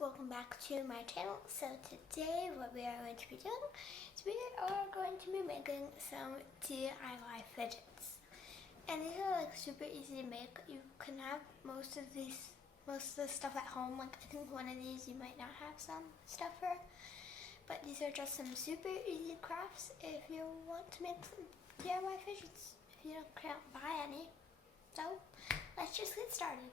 welcome back to my channel. So today what we are going to be doing is we are going to be making some DIY fidgets. And these are like super easy to make. You can have most of the stuff at home. Like I think one of these you might not have some stuff for. But these are just some super easy crafts if you want to make some DIY fidgets. If you can't buy any. So let's just get started.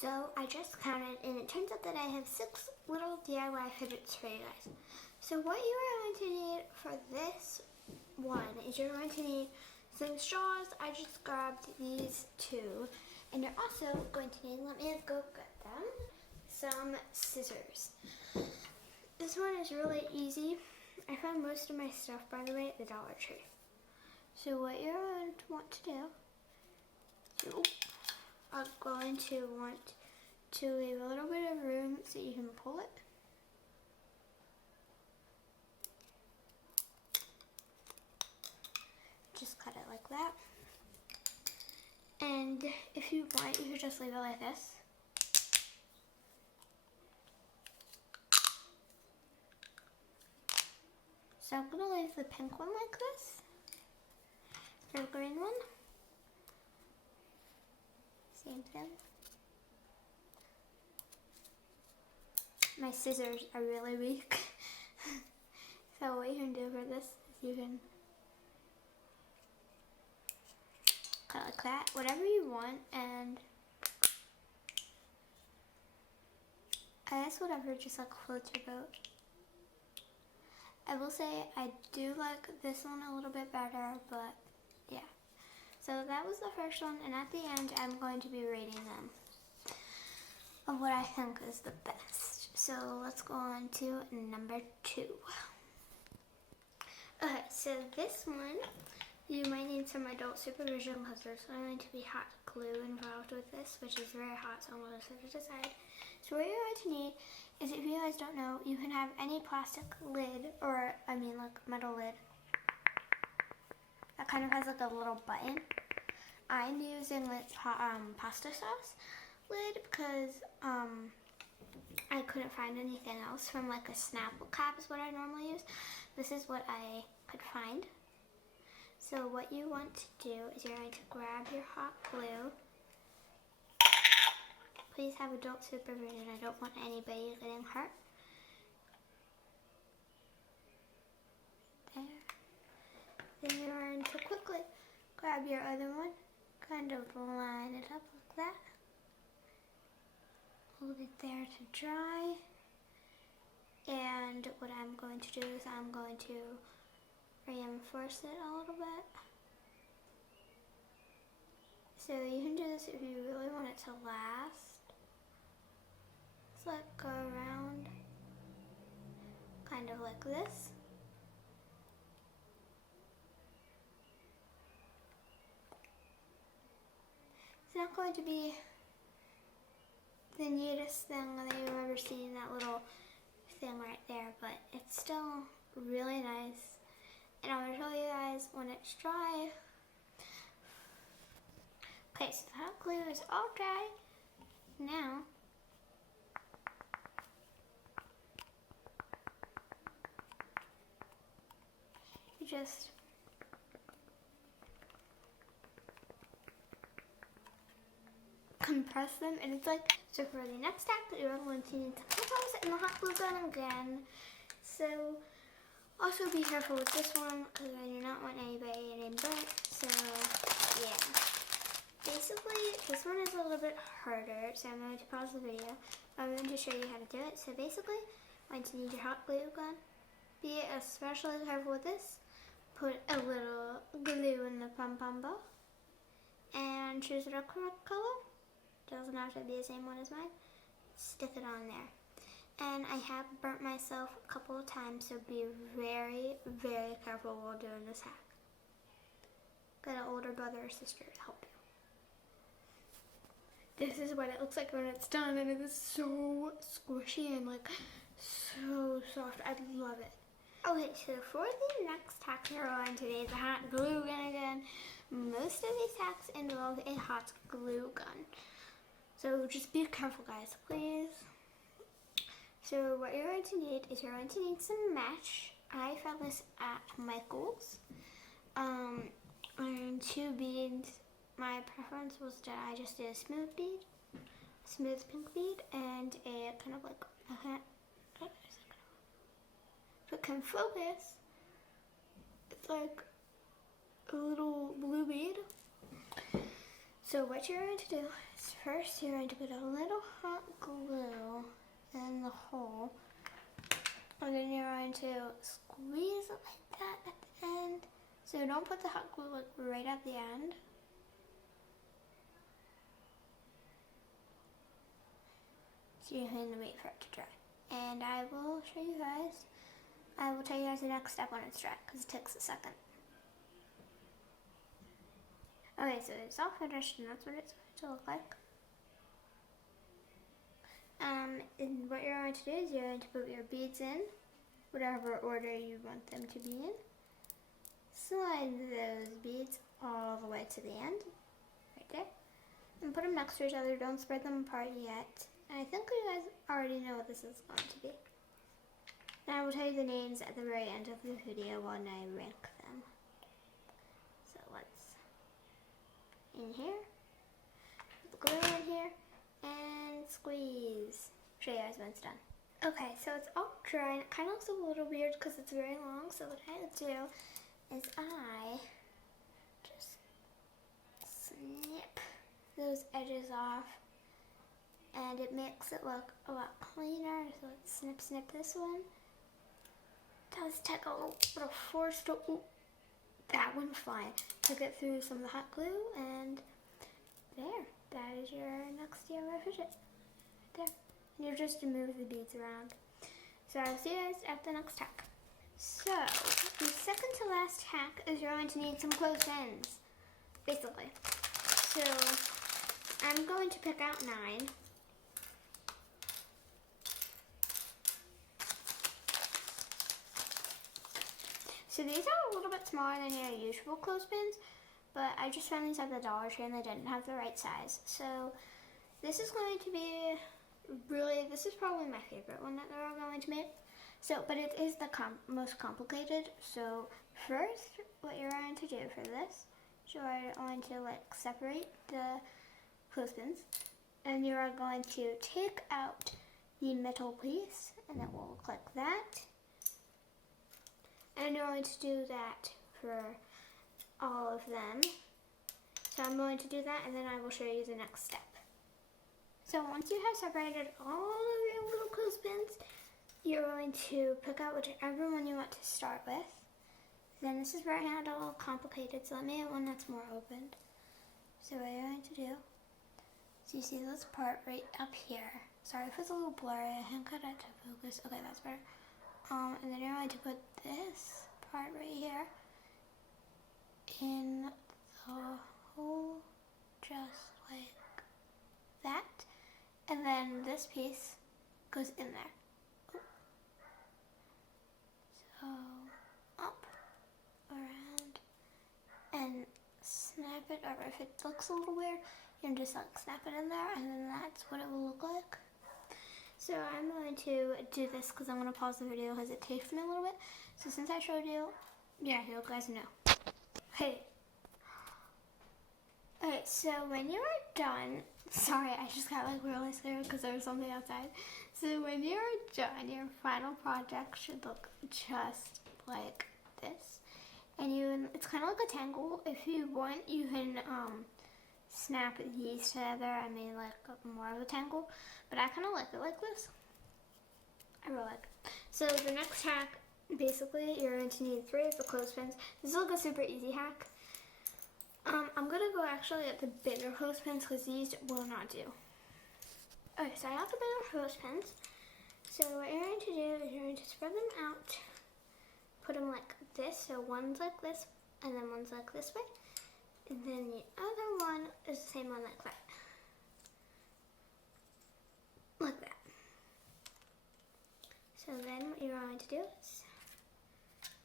So I just counted and it turns out that I have 6 little DIY fidgets for you guys. So what you are going to need for this one is you're going to need some straws. I just grabbed these 2. And you're also going to need, let me go get them, some scissors. This one is really easy. I found most of my stuff, by the way, at the Dollar Tree. So what you're going to want to do, I'm going to want to leave a little bit of room so you can pull it. Just cut it like that. And if you want, you could just leave it like this. So I'm going to leave the pink one like this. For the green one. Same thing. My scissors are really weak. So what you can do for this is you can cut like that, whatever you want, and I guess whatever just like floats your boat. I will say I do like this one a little bit better, but yeah. So that was the first one, and at the end I'm going to be rating them of what I think is the best. So let's go on to number 2. Okay, so this one, you might need some adult supervision because there's going to be hot glue involved with this, which is very hot, so I'm going to set it aside. So what you're going to need is, if you guys don't know, you can have any plastic lid, or I mean like metal lid, that kind of has like a little button. I'm using like pasta sauce lid because I couldn't find anything else from like a Snapple cap is what I normally use. This is what I could find. So what you want to do is you're going to grab your hot glue. Please have adult supervision. I don't want anybody getting hurt. There. Then you're going to quickly grab your other one, kind of line it up like that. Hold it there to dry. And what I'm going to do is I'm going to reinforce it a little bit. So you can do this if you really want it to last. Just let go around, kind of like this. It's not going to be the neatest thing that you've ever seen, that little thing right there, but it's still really nice. And I'm going to show you guys when it's dry. Okay, so the hot glue is all dry. Now, you just compress them, and it's like, so for the next step, you're going to need to put those in the hot glue gun again. So also be careful with this one because I do not want anybody getting burnt. So yeah, basically this one is a little bit harder, so I'm going to pause the video. I'm going to show you how to do it. So basically, you're going to need your hot glue gun. Be especially careful with this. Put a little glue in the pom-pom ball and choose the correct color. Doesn't have to be the same one as mine. Stick it on there. And I have burnt myself a couple of times, so be very, very careful while doing this hack. Get an older brother or sister to help you. This is what it looks like when it's done, and it is so squishy and like so soft. I love it. Okay, so for the next hack we're on today, the hot glue gun again. Most of these hacks involve a hot glue gun. So just be careful, guys, please. So what you're going to need is you're going to need some mesh. I found this at Michael's. And 2 beads. My preference was that I just did a smooth pink bead, and a kind of like if it can focus, it's like a little blue bead. So what you're going to do is first you're going to put a little hot glue in the hole, and then you're going to squeeze it like that at the end. So don't put the hot glue like right at the end. So you can wait for it to dry. And I will show you guys. I will tell you guys the next step when it's dry, because it takes a second. Okay, so it's all finished, and that's what it's going to look like. And what you're going to do is you're going to put your beads in, whatever order you want them to be in. Slide those beads all the way to the end, right there. And put them next to each other, don't spread them apart yet. And I think you guys already know what this is going to be. And I will tell you the names at the very end of the video when I rank them. So let's, in here, put the glue in here, and squeeze. Show you guys when it's done. Okay, so it's all dry, and it kind of looks a little weird because it's very long, so what I do is I just snip those edges off, and it makes it look a lot cleaner. So let's snip this one. It does take a little bit of force to, that one's fine, to get through some of the hot glue, and there, that is your next DIY fidget, right there. And you just move the beads around. So I'll see you guys at the next hack. So, the second to last hack is you're going to need some clothespins, basically. So, I'm going to pick out 9. So these are a little bit smaller than your usual clothespins, but I just found these at the Dollar Tree and they didn't have the right size. So, this is going to be really, this is probably my favorite one that they're all going to make. So, but it is the most complicated. So first, what you're going to do for this, is you're going to like separate the clothespins, and you are going to take out the middle piece, and it will look like that. And you're going to do that for all of them. So I'm going to do that, and then I will show you the next step. So once you have separated all of your little clothespins, you're going to pick out whichever one you want to start with. Then this is where I had a little complicated, so let me get one that's more opened. So what you're going to do, so you see this part right up here. Sorry if it's a little blurry, I can't get it to focus. Okay, that's better. And then you're going to put this part right here in the hole, just like that. And then this piece goes in there. So, up, around, and snap it, or if it looks a little weird, you can just like snap it in there, and then that's what it will look like. So I'm going to do this because I'm going to pause the video because it takes me a little bit. So since I showed you, yeah, you guys know. Hey. Okay, so when you are done, sorry, I just got like really scared because there was something outside. So when you're done, your final project should look just like this. And it's kind of like a tangle. If you want, you can snap these together and make like more of a tangle. But I kind of like it like this. I really like it. So the next hack, basically, you're going to need 3 of the clothespins. This is like a super easy hack. I'm going to go actually at the bigger clothespins because these will not do. Okay, so I have the bigger clothespins. So what you're going to do is you're going to spread them out, put them like this. So one's like this, and then one's like this way. And then the other one is the same one like that. Like that. So then what you're going to do is,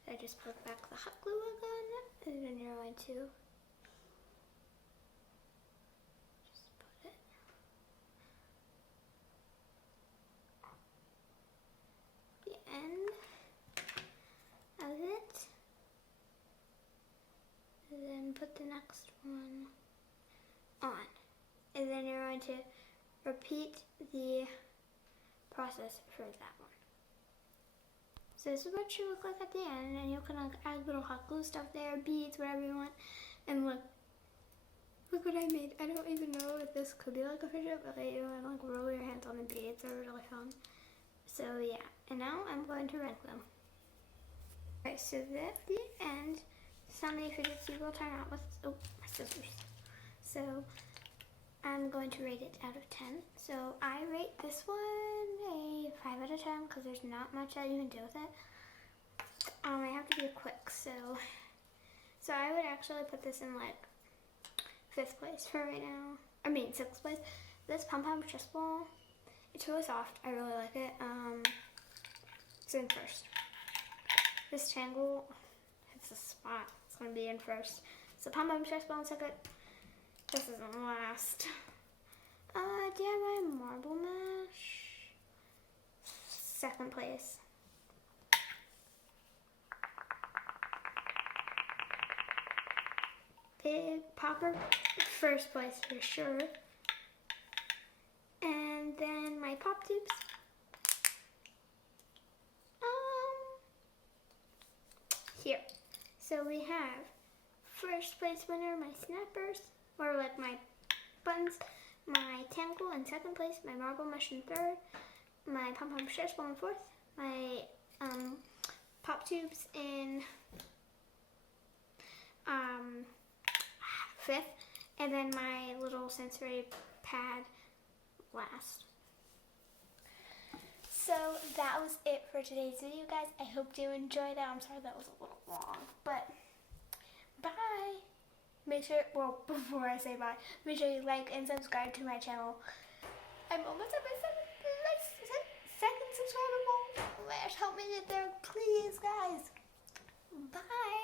I just put back the hot glue again, and then you're going to just put it then put the next one on. And then you're going to repeat the process for that one. So this is what she look like at the end, and you can like add little hot glue stuff there, beads, whatever you want. And look what I made. I don't even know if this could be like a fidget, but like, you know, like roll your hands on the beads. They're really fun. So yeah, and now I'm going to rank them. Okay, so at the end, how many fidgets you will turn out with, oh, my scissors. So I'm going to rate it out of 10. So I rate this one a 5 out of 10 because there's not much that you can do with it. I have to be quick, so I would actually put this in like 5th place for right now. I mean 6th place. This pom pom chess ball, it's really soft. I really like it. It's in 1st. This tangle hits the spot. It's gonna be in 1st. So pom pom chess ball in 2nd. This is in last. DIY marble mash. 2nd place. Big popper, 1st place for sure. And then my pop tubes. Here. So we have 1st place winner, my snappers, or like my buttons, my tangle in 2nd place, my marble mesh in 3rd, my pom pom stress ball in 4th, my pop tubes in 5th, and then my little sensory pad last. So that was it for today's video, guys. I hope you enjoyed it. I'm sorry that was a little long, but bye. Make sure, well, before I say bye, make sure you like and subscribe to my channel. I'm almost at my 2nd subscriber goal. Help me get there, please, guys. Bye.